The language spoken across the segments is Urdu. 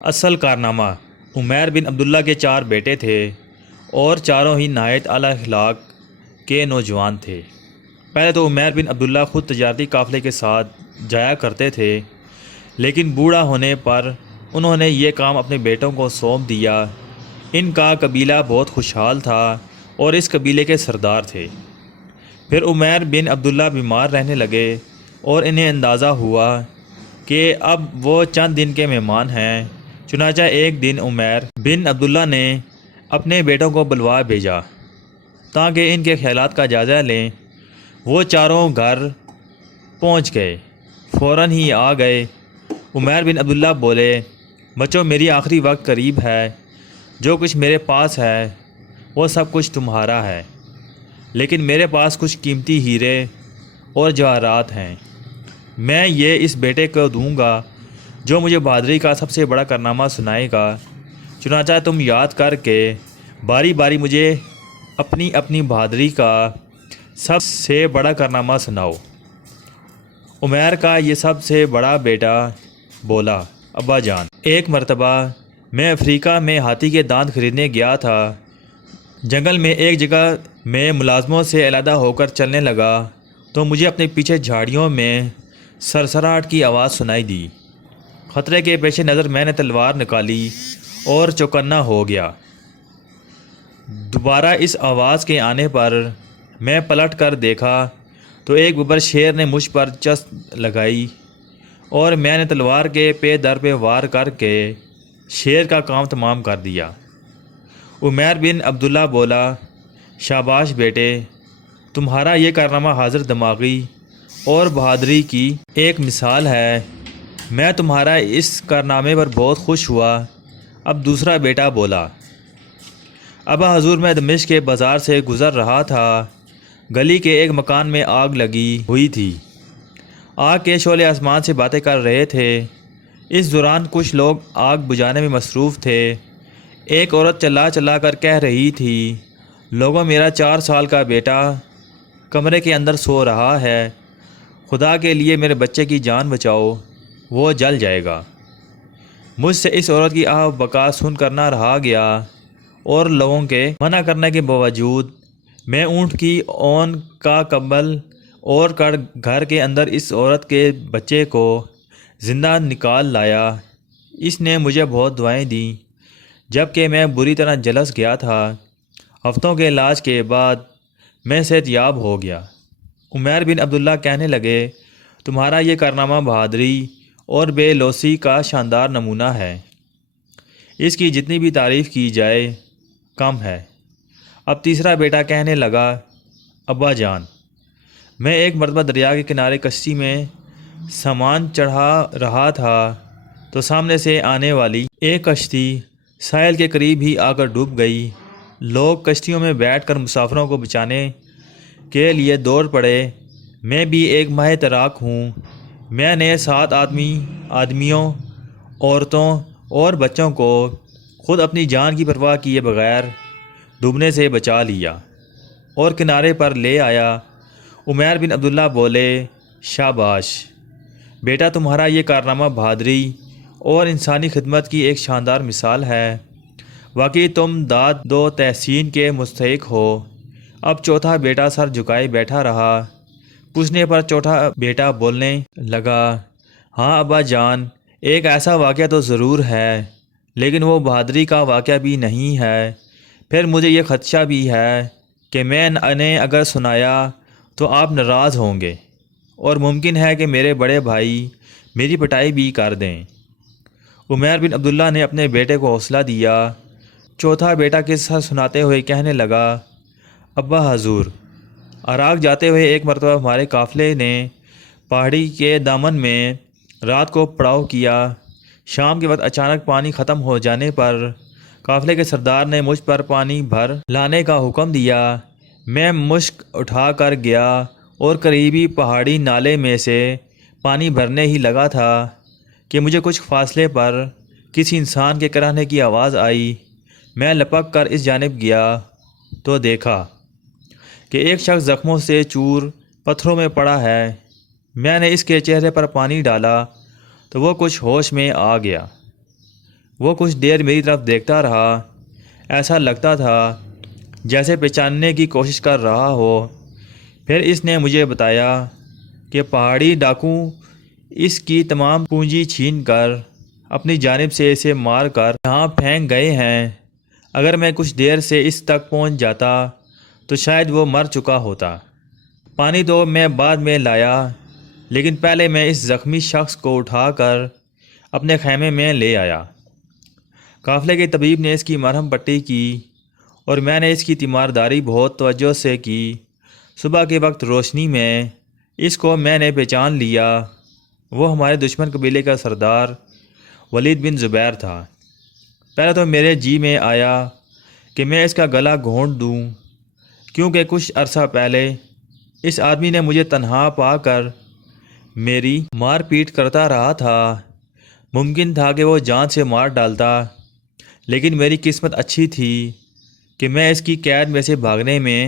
اصل کارنامہ: عمیر بن عبداللہ کے 4 بیٹے تھے اور چاروں ہی نہایت اعلیٰ اخلاق کے نوجوان تھے۔ پہلے تو عمیر بن عبداللہ خود تجارتی قافلے کے ساتھ جایا کرتے تھے، لیکن بوڑھا ہونے پر انہوں نے یہ کام اپنے بیٹوں کو سونپ دیا۔ ان کا قبیلہ بہت خوشحال تھا اور اس قبیلے کے سردار تھے۔ پھر عمیر بن عبداللہ بیمار رہنے لگے اور انہیں اندازہ ہوا کہ اب وہ چند دن کے مہمان ہیں۔ چنانچہ ایک دن عمیر بن عبداللہ نے اپنے بیٹوں کو بلوا بھیجا تاکہ ان کے خیالات کا جائزہ لیں۔ وہ چاروں گھر پہنچ گئے، فوراً ہی آ گئے۔ عمیر بن عبداللہ بولے، بچوں، میری آخری وقت قریب ہے۔ جو کچھ میرے پاس ہے وہ سب کچھ تمہارا ہے، لیکن میرے پاس کچھ قیمتی ہیرے اور جواہرات ہیں۔ میں یہ اس بیٹے کو دوں گا جو مجھے بہادری کا سب سے بڑا کارنامہ سنائے گا۔ چنانچہ تم یاد کر کے باری باری مجھے اپنی اپنی بہادری کا سب سے بڑا کارنامہ سناؤ۔ عمیر کا یہ سب سے بڑا بیٹا بولا، ابا جان، ایک مرتبہ میں افریقہ میں ہاتھی کے دانت خریدنے گیا تھا۔ جنگل میں ایک جگہ میں ملازموں سے علیحدہ ہو کر چلنے لگا تو مجھے اپنے پیچھے جھاڑیوں میں سرسراہٹ کی آواز سنائی دی۔ خطرے کے پیش نظر میں نے تلوار نکالی اور چوکنا ہو گیا۔ دوبارہ اس آواز کے آنے پر میں پلٹ کر دیکھا تو ایک ببر شیر نے مجھ پر چست لگائی اور میں نے تلوار کے پے در پہ وار کر کے شیر کا کام تمام کر دیا۔ عمیر بن عبداللہ بولا، شاباش بیٹے، تمہارا یہ کارنامہ حاضر دماغی اور بہادری کی ایک مثال ہے۔ میں تمہارا اس کارنامے پر بہت خوش ہوا۔ اب دوسرا بیٹا بولا، ابا حضور، میں دمشق کے بازار سے گزر رہا تھا۔ گلی کے ایک مکان میں آگ لگی ہوئی تھی۔ آگ کے شعلے آسمان سے باتیں کر رہے تھے۔ اس دوران کچھ لوگ آگ بجھانے میں مصروف تھے۔ ایک عورت چلا چلا کر کہہ رہی تھی، لوگوں، میرا 4 سال کا بیٹا کمرے کے اندر سو رہا ہے۔ خدا کے لیے میرے بچے کی جان بچاؤ، وہ جل جائے گا۔ مجھ سے اس عورت کی آہ بکا سن کر نہ رہا گیا اور لوگوں کے منع کرنے کے باوجود میں اونٹ کی اون کا کمبل اوڑھ کر گھر کے اندر اس عورت کے بچے کو زندہ نکال لایا۔ اس نے مجھے بہت دعائیں دیں، جبکہ میں بری طرح جلس گیا تھا۔ ہفتوں کے علاج کے بعد میں صحت یاب ہو گیا۔ عمیر بن عبداللہ کہنے لگے، تمہارا یہ کارنامہ بہادری اور بے لوثی کا شاندار نمونہ ہے۔ اس کی جتنی بھی تعریف کی جائے کم ہے۔ اب تیسرا بیٹا کہنے لگا، ابا جان، میں ایک مرتبہ دریا کے کنارے کشتی میں سامان چڑھا رہا تھا تو سامنے سے آنے والی ایک کشتی ساحل کے قریب ہی آ کر ڈوب گئی۔ لوگ کشتیوں میں بیٹھ کر مسافروں کو بچانے کے لیے دوڑ پڑے۔ میں بھی ایک ماہر تیراک ہوں۔ میں نے 7 آدمیوں، عورتوں اور بچوں کو خود اپنی جان کی پرواہ کیے بغیر ڈوبنے سے بچا لیا اور کنارے پر لے آیا۔ عمیر بن عبداللہ بولے، شاباش بیٹا، تمہارا یہ کارنامہ بہادری اور انسانی خدمت کی ایک شاندار مثال ہے۔ واقعی تم داد و تحسین کے مستحق ہو۔ اب چوتھا بیٹا سر جھکائے بیٹھا رہا۔ پوچھنے پر چوتھا بیٹا بولنے لگا، ہاں ابا جان، ایک ایسا واقعہ تو ضرور ہے، لیکن وہ بہادری کا واقعہ بھی نہیں ہے۔ پھر مجھے یہ خدشہ بھی ہے کہ میں انہیں اگر سنایا تو آپ ناراض ہوں گے اور ممکن ہے کہ میرے بڑے بھائی میری پٹائی بھی کر دیں۔ عمیر بن عبداللہ نے اپنے بیٹے کو حوصلہ دیا۔ چوتھا بیٹا قصہ سناتے ہوئے کہنے لگا، ابا حضور، عراق جاتے ہوئے ایک مرتبہ ہمارے قافلے نے پہاڑی کے دامن میں رات کو پڑاؤ کیا۔ شام کے وقت اچانک پانی ختم ہو جانے پر قافلے کے سردار نے مجھ پر پانی بھر لانے کا حکم دیا۔ میں مشک اٹھا کر گیا اور قریبی پہاڑی نالے میں سے پانی بھرنے ہی لگا تھا کہ مجھے کچھ فاصلے پر کسی انسان کے کراہنے کی آواز آئی۔ میں لپک کر اس جانب گیا تو دیکھا کہ ایک شخص زخموں سے چور پتھروں میں پڑا ہے۔ میں نے اس کے چہرے پر پانی ڈالا تو وہ کچھ ہوش میں آ گیا۔ وہ کچھ دیر میری طرف دیکھتا رہا، ایسا لگتا تھا جیسے پہچاننے کی کوشش کر رہا ہو۔ پھر اس نے مجھے بتایا کہ پہاڑی ڈاکو اس کی تمام پونجی چھین کر اپنی جانب سے اسے مار کر یہاں پھینک گئے ہیں۔ اگر میں کچھ دیر سے اس تک پہنچ جاتا تو شاید وہ مر چکا ہوتا۔ پانی تو میں بعد میں لایا، لیکن پہلے میں اس زخمی شخص کو اٹھا کر اپنے خیمے میں لے آیا۔ قافلے کے طبیب نے اس کی مرہم پٹی کی اور میں نے اس کی تیمارداری بہت توجہ سے کی۔ صبح کے وقت روشنی میں اس کو میں نے پہچان لیا۔ وہ ہمارے دشمن قبیلے کا سردار ولید بن زبیر تھا۔ پہلے تو میرے جی میں آیا کہ میں اس کا گلا گھونٹ دوں، کیونکہ کچھ عرصہ پہلے اس آدمی نے مجھے تنہا پا کر میری مار پیٹ کرتا رہا تھا۔ ممکن تھا کہ وہ جان سے مار ڈالتا، لیکن میری قسمت اچھی تھی کہ میں اس کی قید میں سے بھاگنے میں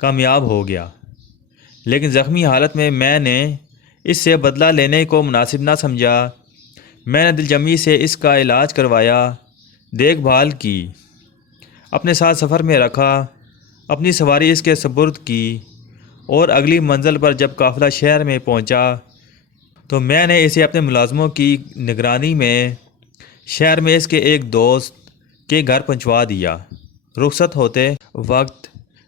کامیاب ہو گیا۔ لیکن زخمی حالت میں نے اس سے بدلہ لینے کو مناسب نہ سمجھا۔ میں نے دل جمعی سے اس کا علاج کروایا، دیکھ بھال کی، اپنے ساتھ سفر میں رکھا، اپنی سواری اس کے سپرد کی، اور اگلی منزل پر جب قافلہ شہر میں پہنچا تو میں نے اسے اپنے ملازموں کی نگرانی میں شہر میں اس کے ایک دوست کے گھر پہنچوا دیا۔ رخصت ہوتے وقت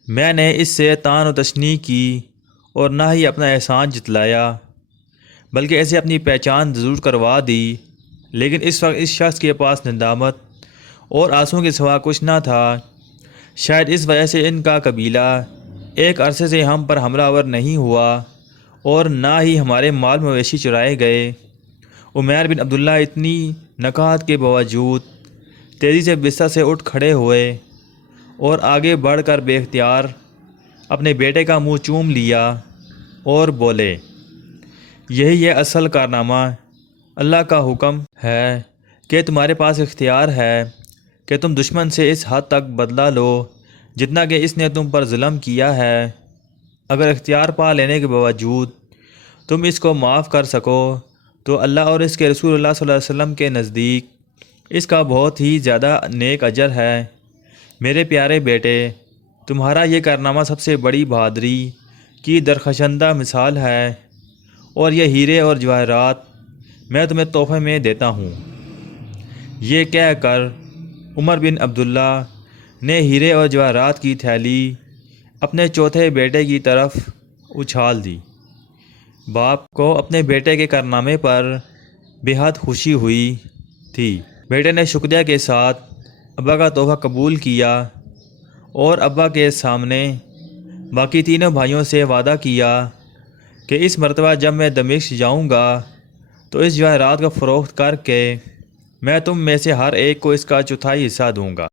میں نے اس سے طعن و تشنیع کی اور نہ ہی اپنا احسان جتلایا، بلکہ اسے اپنی پہچان ضرور کروا دی۔ لیکن اس وقت اس شخص کے پاس ندامت اور آنسوں کے سوا کچھ نہ تھا۔ شاید اس وجہ سے ان کا قبیلہ ایک عرصے سے ہم پر حملہ آور نہیں ہوا اور نہ ہی ہمارے مال مویشی چرائے گئے۔ عمیر بن عبداللہ اتنی نکات کے باوجود تیزی سے بستر سے اٹھ کھڑے ہوئے اور آگے بڑھ کر بے اختیار اپنے بیٹے کا منہ چوم لیا اور بولے، یہی ہے اصل کارنامہ۔ اللہ کا حکم ہے کہ تمہارے پاس اختیار ہے کہ تم دشمن سے اس حد تک بدلہ لو جتنا کہ اس نے تم پر ظلم کیا ہے۔ اگر اختیار پا لینے کے باوجود تم اس کو معاف کر سکو تو اللہ اور اس کے رسول اللہ صلی اللہ علیہ وسلم کے نزدیک اس کا بہت ہی زیادہ نیک اجر ہے۔ میرے پیارے بیٹے، تمہارا یہ کارنامہ سب سے بڑی بہادری کی درخشندہ مثال ہے، اور یہ ہیرے اور جواہرات میں تمہیں تحفے میں دیتا ہوں۔ یہ کہہ کر عمر بن عبداللہ نے ہیرے اور جواہرات کی تھیلی اپنے چوتھے بیٹے کی طرف اچھال دی۔ باپ کو اپنے بیٹے کے کارنامے پر بے حد خوشی ہوئی تھی۔ بیٹے نے شکریہ کے ساتھ ابا کا تحفہ قبول کیا اور ابا کے سامنے باقی تینوں بھائیوں سے وعدہ کیا کہ اس مرتبہ جب میں دمشق جاؤں گا تو اس جواہرات کو فروخت کر کے میں تم میں سے ہر ایک کو اس کا چوتھائی حصہ دوں گا۔